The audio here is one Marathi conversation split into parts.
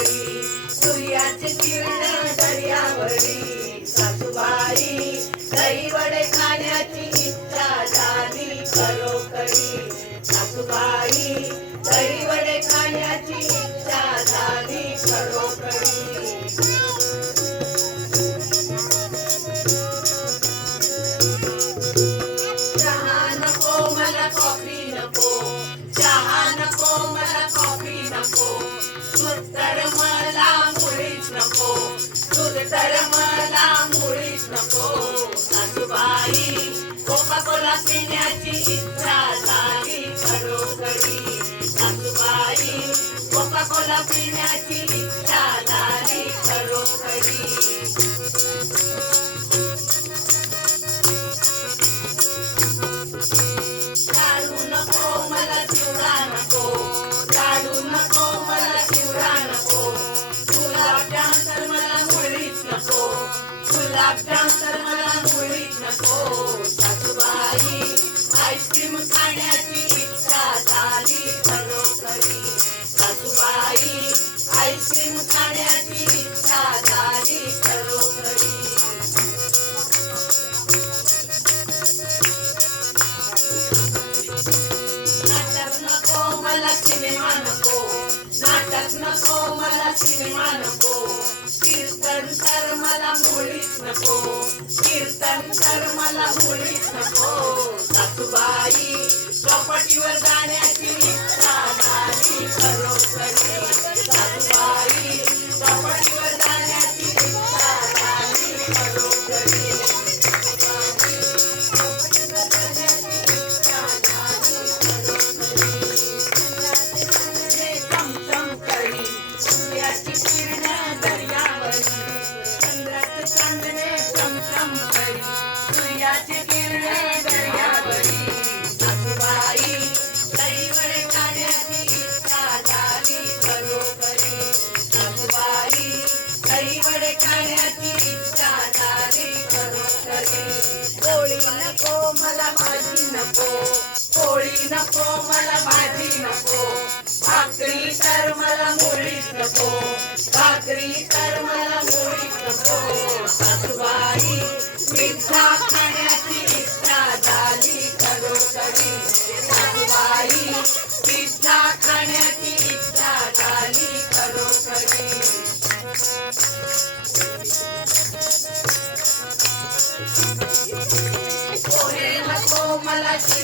खरोखरी सूर्याचे किरण दर्यावरी सासूबाई दही वडे खाण्याची कोका कोला पिण्याची इच्छा झाली खरोखरी सासूबाई. कोका कोला पिण्याची इच्छा झाली खरोखरी लाडू नको खाण्याची इच्छा झाली खरोखरी. सासूबाई आईस्क्रीम खाण्याची इच्छा झाली खरोखरी. नाटक नको मला सिनेमा नको. नाटक नको मला सिनेमा नको. कीर्तन तर मला मुळीच नको. कीर्तन तर मला मुळीच नको. सासूबाई चौपाटीवर जाण्याची इच्छा झाली खरोखरी सासूबाई चौपाटीवर जाण्याची इच्छा झाली खरोखरी चमचम करी सूर्याची किरण नको मला भाजी नको. पोळी नको मला भाजी नको. भाकरी तर मला मुळीच नको. भाकरी तर मला मुळीच नको. सासूबाई पिझ्झा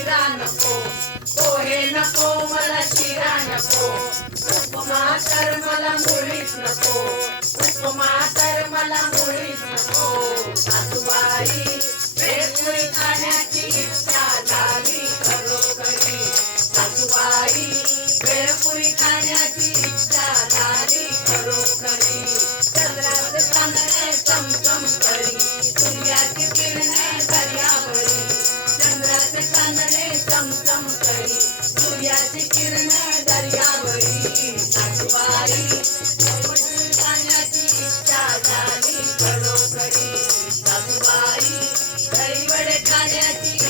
शिरा नको पोहे नको मला शिरा नको उपमा तर मला मुळीच नको. खाण्याची